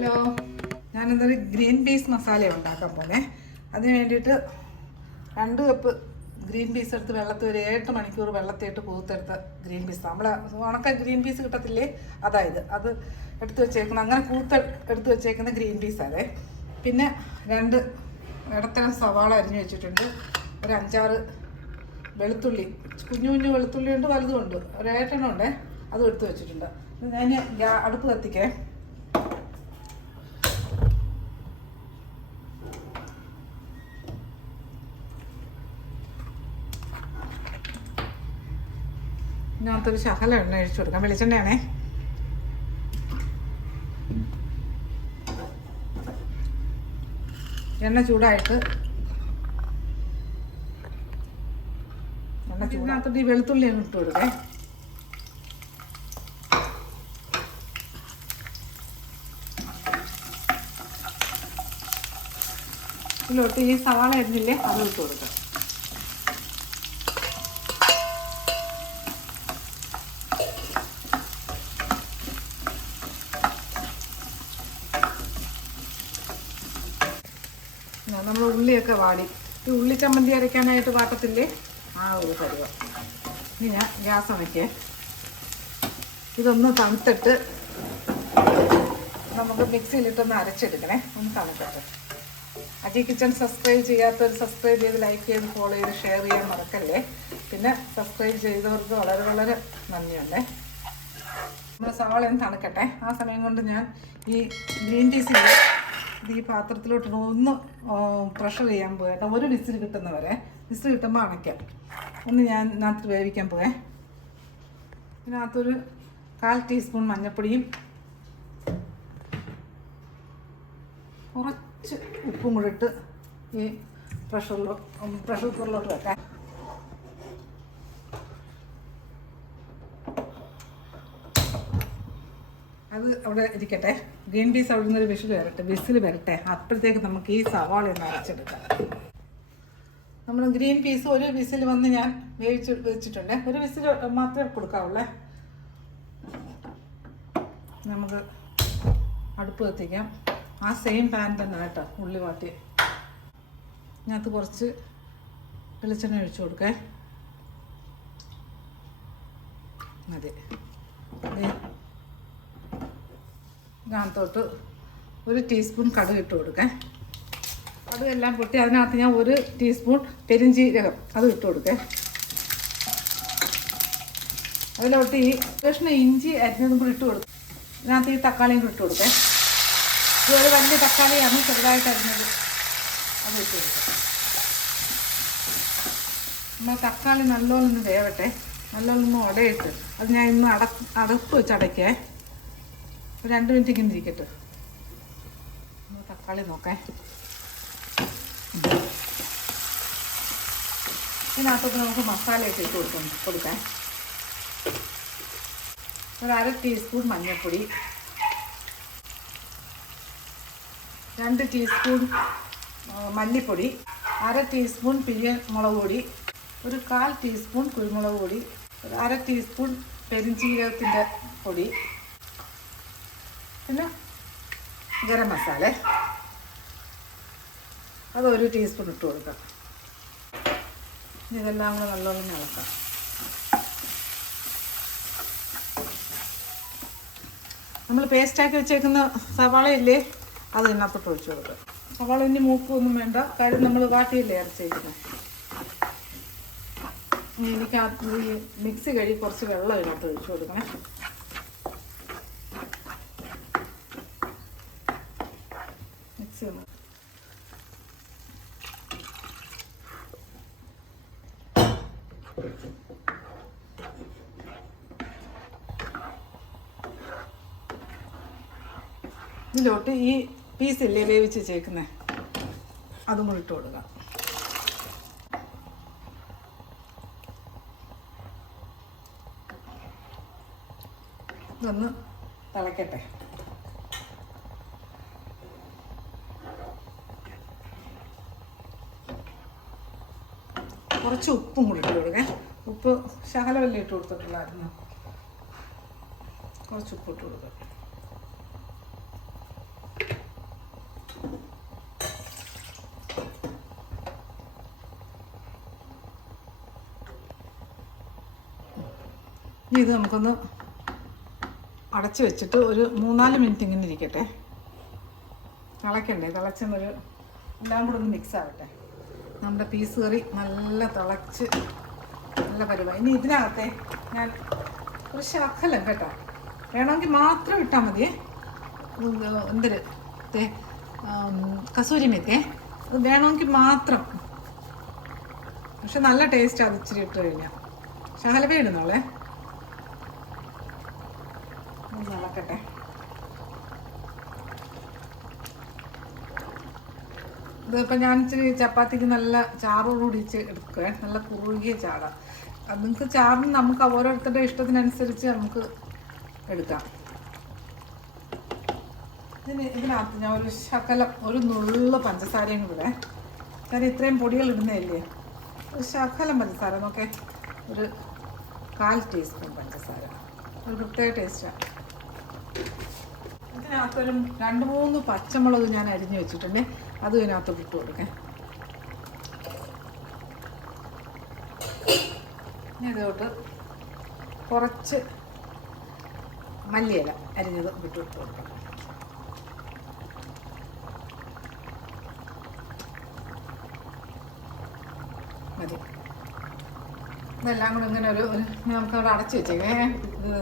Hello. ഞാനെന്തൊരു green peas masala ഉണ്ടാക്കാൻ പോണേ. അതിന് വേണ്ടിയിട്ട് രണ്ട് കപ്പ് ഗ്രീൻ പീസ് എടുത്ത് വെള്ളത്തിൽ ഒരു ഏഴ് മണിക്കൂർ വെള്ളത്തിട്ട് കൂത്തെടുത്ത ഗ്രീൻ പീസ്. നമ്മൾ ഉണക്ക ഗ്രീൻ പീസ് കിട്ടത്തില്ലേ? അതായത് അത് എടുത്ത് വെച്ചേക്കുന്ന അങ്ങനെ കൂത്ത് എടുത്ത് വെച്ചേക്കുന്ന ഗ്രീൻ പീസ് അതെ പിന്നെ രണ്ട് ഇടത്തരം സവാള അരിഞ്ഞു വെച്ചിട്ടുണ്ട്. ഒരു അഞ്ചാറ് വെളുത്തുള്ളി. കുഞ്ഞു കുഞ്ഞു വെളുത്തുള്ളി ഉണ്ട് വലുതും ഉണ്ട്. ഒരേട്ടെണ്ണം ഉണ്ടേ. അതും എടുത്ത് വെച്ചിട്ടുണ്ട്. ഞാൻ അടുപ്പ് കത്തിക്കേ. ഇതിനകത്തൊരു ശകലം എണ്ണ ഒഴിച്ചു കൊടുക്കാം വെളിച്ചെണ്ണയാണേ. എണ്ണ ചൂടായിട്ട്. എണ്ണ ചൂടാത്തിട്ട് ഈ വെളുത്തുള്ളി അങ്ങ് ഇട്ട് കൊടുക്കേ. ഇതിലോട്ട് ഈ സവാള ഇരുന്നില്ലേ അത് ഇട്ട് കൊടുക്കാം. നമ്മൾ ഉള്ളിയൊക്കെ വാടി. ഈ ഉള്ളി ചമ്മന്തി അരയ്ക്കാനായിട്ട് വാട്ടത്തില്ലേ ആ ഒരു പരുവ ഇനി ഞാൻ ഗ്യാസ് അണയ്ക്കേ ഇതൊന്ന് തണുത്തിട്ട് നമുക്ക് മിക്സിയിലിട്ടൊന്ന് അരച്ചെടുക്കണേ. ഒന്ന് തണുത്തിട്ട്. അജി കിച്ചൺ സബ്സ്ക്രൈബ് ചെയ്യാത്തവർ സബ്സ്ക്രൈബ് ചെയ്ത് ലൈക്ക് ചെയ്ത് ഫോളോ ചെയ്ത് ഷെയർ ചെയ്യാൻ മറക്കല്ലേ? പിന്നെ സബ്സ്ക്രൈബ് ചെയ്തവർക്ക് വളരെ വളരെ നന്ദിയുണ്ടേ. നമ്മുടെ സവാള ഒന്ന് തണുക്കട്ടെ. ആ സമയം കൊണ്ട് ഞാൻ ഈ ഗ്രീൻ ടീസിന്റെ ഇത് ഈ പാത്രത്തിലോട്ട് ഒന്ന് പ്രഷർ ചെയ്യാൻ പോകട്ടെ ഒരു വിസിൽ കിട്ടുന്നവരെ. വിസിൽ കിട്ടുമ്പോൾ അണയ്ക്കാം. ഒന്ന് ഞാൻ ഇതിനകത്ത് വേവിക്കാൻ പോകേ ഇതിനകത്തൊരു കാൽ ടീസ്പൂൺ മഞ്ഞൾപ്പൊടിയും കുറച്ച് ഉപ്പും കൂടിയിട്ട് ഈ പ്രഷറിലോ പ്രഷർ കുക്കറിലോട്ട് വെക്കാം. അത് അവിടെ ഇരിക്കട്ടെ. ഗ്രീൻ പീസ് അവിടെ നിന്നൊരു വിഷിൽ വരട്ടെ. വിസിൽ വരട്ടെ. അപ്പോഴത്തേക്ക് നമുക്ക് ഈ സവാള ഒന്ന് അരച്ചെടുക്കാം. നമ്മൾ ഗ്രീൻ പീസ് ഒരു വിസിൽ വന്ന് ഞാൻ വേവിച്ച് വെച്ചിട്ടുണ്ട്. ഒരു വിസിൽ മാത്രമേ കൊടുക്കാവുള്ളേ. നമുക്ക് അടുപ്പ് കത്തിക്കാം. ആ സെയിം പാൻ തന്നെ കേട്ടോ ഉള്ളി വാട്ടി. ഇതിനകത്ത് കുറച്ച് വെളിച്ചെണ്ണ ഒഴിച്ചു കൊടുക്കേ. ദേ ഇതിനകത്തോട്ട് ഒരു ടീസ്പൂൺ കടുക് ഇട്ട് കൊടുക്കേ. കടുകെല്ലാം പൊട്ടി അതിനകത്ത് ഞാൻ ഒരു ടീസ്പൂൺ പെരിഞ്ചീരകം അത് ഇട്ട് കൊടുക്കേ. അതിലോട്ട് ഈ കഷ്ണം ഇഞ്ചി അരിഞ്ഞതും കൂടി ഇട്ട് കൊടുക്കും ഇതിനകത്ത് ഈ തക്കാളിയും കൂടി ഇട്ട് കൊടുക്കേ. ഇത് വലിയ തക്കാളിയാണ് ചെറുതായിട്ട് അരിഞ്ഞത്. അത് ഇട്ട് കൊടുക്കാം. നമ്മൾ തക്കാളി നല്ലോണം ഒന്ന് വേവട്ടെ. നല്ലോണം ഒന്ന് ഉടയിട്ട്. അത് ഞാൻ ഇന്ന് അട അടപ്പ് വെച്ച് അടയ്ക്കേ. ഒരു രണ്ട് മിനിറ്റ് ഇങ്ങനെ ഇരിക്കട്ടെ. തക്കാളി നോക്കേ. ഇതിനകത്തോട്ട് നമുക്ക് മസാലയൊക്കെ ഇട്ട് കൊടുക്കാം കൊടുക്കാൻ ഒരു അര ടീസ്പൂൺ മഞ്ഞൾപ്പൊടി. രണ്ട് ടീസ്പൂൺ മല്ലിപ്പൊടി. അര ടീസ്പൂൺ പിരിയൻ മുളക് പൊടി. ഒരു കാൽ ടീസ്പൂൺ കുരുമുളക് പൊടി. ഒരു അര ടീസ്പൂൺ പെരിഞ്ചീരകത്തിന്റെ പൊടി. പിന്നെ ഗരം മസാല. അത് ഒരു ടീസ്പൂൺ ഇട്ട് കൊടുക്കാം. ഇതെല്ലാം കൂടെ നല്ലോണം ഇളക്കാം. നമ്മൾ പേസ്റ്റാക്കി വെച്ചേക്കുന്ന സവാള ഇല്ലേ അത് ഇതിനകത്തോട്ട് ഒഴിച്ചു കൊടുക്കാം. സവാള ഇനി മൂക്കൊന്നും വേണ്ട. കാര്യം നമ്മൾ വാട്ടിയില്ലേ അരച്ചേക്കുന്നത്. എനിക്ക് ആ മിക്സി കഴുകി കുറച്ച് വെള്ളം ഇതിനകത്ത് ഒഴിച്ചു കൊടുക്കണേ. മിക്സി ഒന്ന് ഇതിലോട്ട് ഈ പീസ് ഇല്ലേ വേവിച്ച് ചേക്കുന്നേ അതും കൂടി ഇട്ട് കൊടുക്കാം. ഇതൊന്ന് തിളക്കട്ടെ. കുറച്ച് ഉപ്പും കൂടി ഇട്ട് കൊടുക്കേ. ഉപ്പ് ശകലമല്ലേ ഇട്ട് കൊടുത്തിട്ടുള്ളായിരുന്നു കുറച്ച് ഉപ്പ് ഇട്ട് കൊടുക്കാം. ഇനി ഇത് നമുക്കൊന്ന് അടച്ച് വെച്ചിട്ട് ഒരു മൂന്നാൽ മിനിറ്റ് ഇങ്ങനെ ഇരിക്കട്ടെ. തിളക്കണ്ടേ? തിളച്ചെന്നൊരു എല്ലാം കൂടെ ഒന്ന് മിക്സ് ആവട്ടെ. നമ്മുടെ പീസ് കറി നല്ല തിളച്ച് നല്ല പരിപാടി ഇനി ഇതിനകത്തെ ഞാൻ ഒരു ശകലം കേട്ടോ. വേണമെങ്കിൽ മാത്രം ഇട്ടാൽ മതി എന്തൊരു തേ കസൂരി മെത്തേ അത് വേണമെങ്കിൽ മാത്രം. പക്ഷെ നല്ല ടേസ്റ്റ് അത് ഇച്ചിരി ഇട്ട് കഴിഞ്ഞാൽ ശകലവേ ഇടുന്നോളേ ഒന്ന് ഇളക്കട്ടെ ഇതിപ്പോൾ ഞാൻ ഇച്ചിരി ചപ്പാത്തിക്ക് നല്ല ചാറോടുകൂടി എടുക്കുക നല്ല കുറുകിയ ചാടാം അത് നിങ്ങൾക്ക് ചാറിന് നമുക്ക് ഓരോരുത്തരുടെ ഇഷ്ടത്തിനനുസരിച്ച് നമുക്ക് എടുക്കാം. ഇതിന് ഇതിനകത്ത് ഞാൻ ഒരു ശകലം ഒരു നുള്ള പഞ്ചസാരയും കൂടെ. കാരണം ഇത്രയും പൊടികൾ ഇടുന്നതല്ലേ? ഒരു ശകലം പഞ്ചസാര നോക്കേ. ഒരു കാൽ ടീസ്പൂൺ പഞ്ചസാര. ഒരു പ്രത്യേക ടേസ്റ്റാണ് ഇതിനകത്തൊരു രണ്ട് മൂന്ന് പച്ചമുളക് ഞാൻ അരിഞ്ഞു വെച്ചിട്ടുണ്ട്. അതും ഇതിനകത്ത് ഇട്ട് കൊടുക്കാം. ഇനി ഇതോട്ട് കുറച്ച് മല്ലിയില അരിഞ്ഞത് വിട്ട് ഇട്ട് കൊടുക്കാം. മതി. ഇതെല്ലാം കൂടെ ഇങ്ങനെ ഒരു നമുക്കവിടെ അടച്ചു വെച്ചേക്കേ.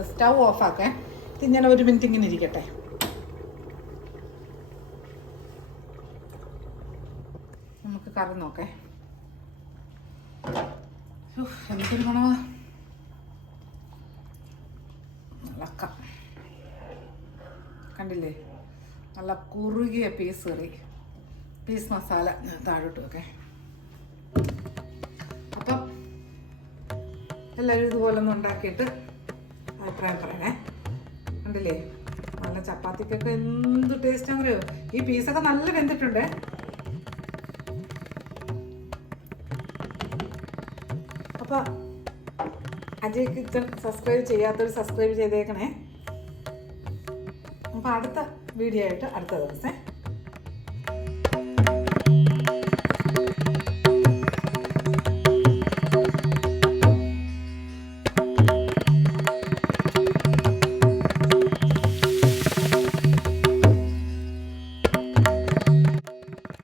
സ്റ്റൗ ഓഫാക്കേ. ഇതിങ്ങനെ ഒരു മിനിറ്റ് ഇങ്ങനെ ഇരിക്കട്ടെ നമുക്ക് കറി നോക്കേ എന്തൊരു കണ്ടില്ലേ നല്ല കുറുകിയ പീസ് കറി പീസ് മസാല താഴോട്ട് വെക്കേ അപ്പം എല്ലാവരും ഇതുപോലെ ഒന്ന് ഉണ്ടാക്കിയിട്ട് അഭിപ്രായം പറയണേ കണ്ടില്ലേ നല്ല ചപ്പാത്തിക്കൊക്കെ എന്ത് ടേസ്റ്റ് അറിയോ ഈ പീസൊക്കെ നല്ല വെന്തിട്ടുണ്ട് അപ്പം അജയ് കിച്ചൺ സബ്സ്ക്രൈബ് ചെയ്യാത്തവർ സബ്സ്ക്രൈബ് ചെയ്തേക്കണേ. അപ്പോൾ അടുത്ത വീഡിയോ ആയിട്ട് അടുത്ത ദിവസം.